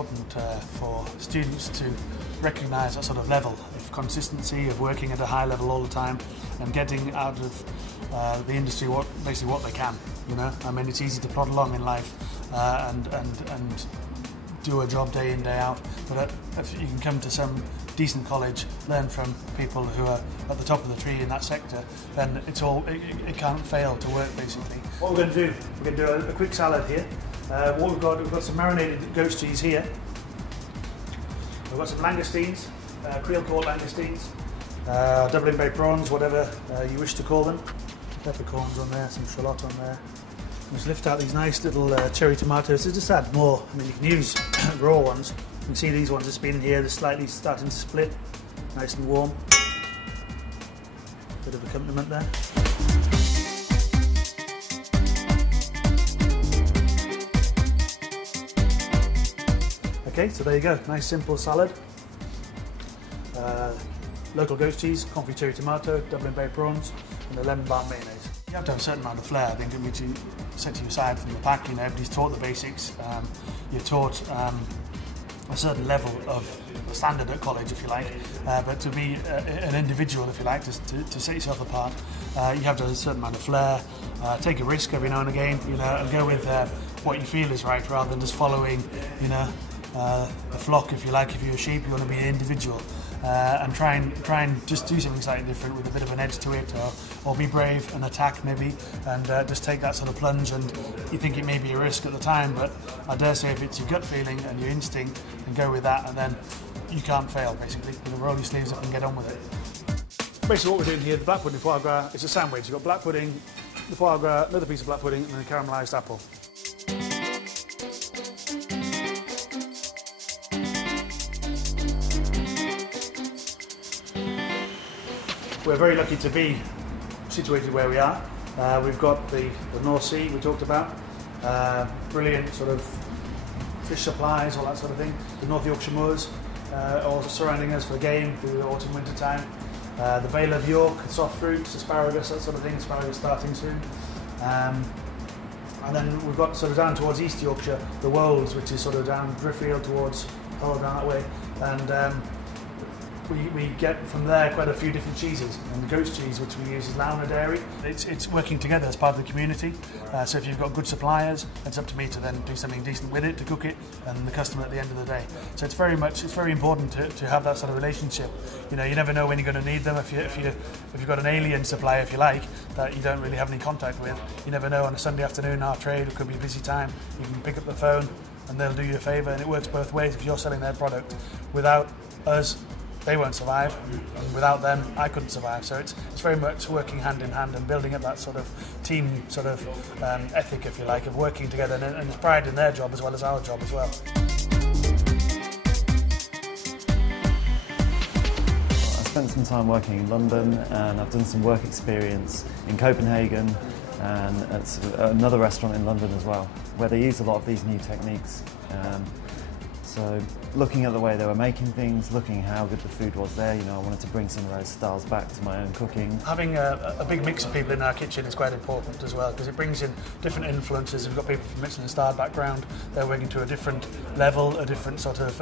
important for students to recognise that sort of level of consistency, of working at a high level all the time and getting out of the industry basically what they can, you know. I mean, it's easy to plod along in life and do a job day in, day out, but if you can come to some decent college, learn from people who are at the top of the tree in that sector, then it can't fail to work basically. What we're going to do, we're going to do a quick salad here. What we've got some marinated goat cheese here. We've got some langoustines, Creole Court langoustines, Dublin Bay prawns, whatever you wish to call them. Peppercorns on there, some shallot on there. Just lift out these nice little cherry tomatoes to just add more. I mean, you can use raw ones. You can see these ones that's been in here, they're slightly starting to split, nice and warm. Bit of accompaniment there. Okay, so there you go, nice simple salad. Local goat cheese, confit cherry tomato, Dublin Bay prawns, and the lemon balm mayonnaise. You have to have a certain amount of flair, I think, which you set to your side from the pack. You know, everybody's taught the basics. You're taught a certain level of standard at college, if you like, but to be an individual, if you like, to set yourself apart, you have to have a certain amount of flair, take a risk every now and again, you know, and go with what you feel is right rather than just following, you know, the flock, if you like. If you're a sheep, you want to be an individual. And try and just do something slightly different with a bit of an edge to it, or be brave and attack maybe, and just take that sort of plunge. And you think it may be a risk at the time, but I dare say if it's your gut feeling and your instinct, and go with that, and then you can't fail basically. You know, roll your sleeves up and get on with it. Basically what we're doing here, the black pudding foie gras, it's a sandwich. You've got black pudding, the foie gras, another piece of black pudding, and then a caramelised apple. We're very lucky to be situated where we are. We've got the North Sea we talked about, brilliant sort of fish supplies, all that sort of thing. The North Yorkshire moors, all surrounding us for the game through the autumn winter time. The Vale of York, soft fruits, asparagus, that sort of thing. Asparagus starting soon. And then we've got sort of down towards East Yorkshire, the Wolds, which is sort of down Driffield towards Hull, down that way. And we get from there quite a few different cheeses, and the goat's cheese, which we use, is Launa Dairy. It's working together as part of the community, so if you've got good suppliers, it's up to me to then do something decent with it, to cook it, and the customer at the end of the day. So it's very important to have that sort of relationship. You know, you never know when you're going to need them. If you've got an alien supplier, if you like, that you don't really have any contact with, you never know. On a Sunday afternoon, our trade, it could be a busy time, you can pick up the phone and they'll do you a favour, and it works both ways. If you're selling their product, without us, they won't survive, and without them, I couldn't survive. So it's very much working hand in hand and building up that sort of team sort of ethic, if you like, of working together, and there's pride in their job as well as our job as well. I spent some time working in London, and I've done some work experience in Copenhagen and at another restaurant in London as well, where they use a lot of these new techniques. So looking at the way they were making things, looking how good the food was there, you know, I wanted to bring some of those styles back to my own cooking. Having a big mix of people in our kitchen is quite important as well, because it brings in different influences. We've got people from Michelin starred background, they're working to a different level, a different sort of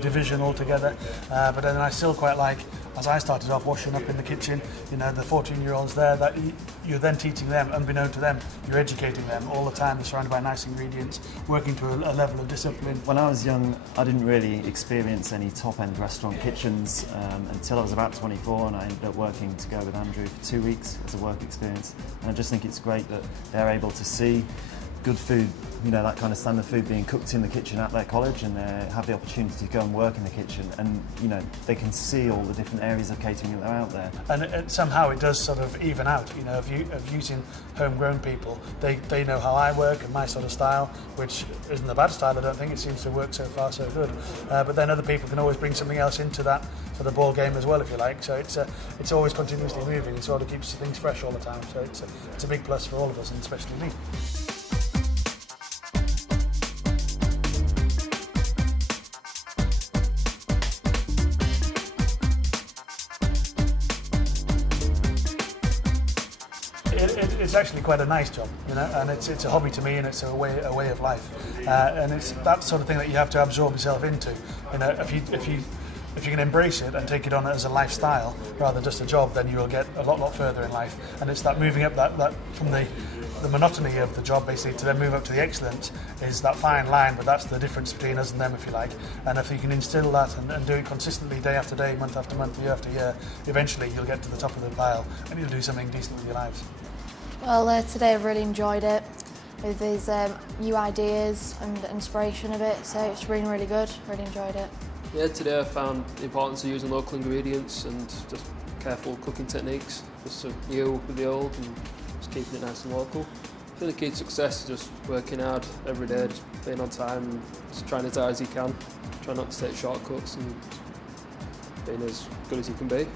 division altogether. But then I still quite like, as I started off washing up in the kitchen, you know, the 14-year-olds there, that you're then teaching them, unbeknown to them, you're educating them all the time. They're surrounded by nice ingredients, working to a level of discipline. When I was young, I didn't really experience any top-end restaurant kitchens until I was about 24, and I ended up working to go with Andrew for 2 weeks as a work experience. And I just think it's great that they're able to see good food, you know, that kind of standard food being cooked in the kitchen at their college, and have the opportunity to go and work in the kitchen, and you know, they can see all the different areas of catering that are out there. And somehow it does sort of even out, you know, of using homegrown people. They know how I work and my sort of style, which isn't a bad style, I don't think. It seems to work so far so good. But then other people can always bring something else into that sort of ball game as well, if you like. So it's always continuously moving. It sort of keeps things fresh all the time. So it's a big plus for all of us, and especially me. it's actually quite a nice job, you know, and it's a hobby to me, and it's a way of life, and it's that sort of thing that you have to absorb yourself into. You know, if you can embrace it and take it on as a lifestyle rather than just a job, then you will get a lot further in life. And it's that moving up that from the monotony of the job basically to then move up to the excellence is that fine line, but that's the difference between us and them, if you like. And if you can instill that and do it consistently day after day, month after month, year after year, eventually you'll get to the top of the pile and you'll do something decent with your lives. Well, today I've really enjoyed it with these new ideas and inspiration of it, so it's really good, really enjoyed it. Yeah, today I found the importance of using local ingredients and just careful cooking techniques, just to new with the old and just keeping it nice and local. I think the key to success is just working hard every day, just being on time and just trying as hard as you can, try not to take shortcuts and being as good as you can be.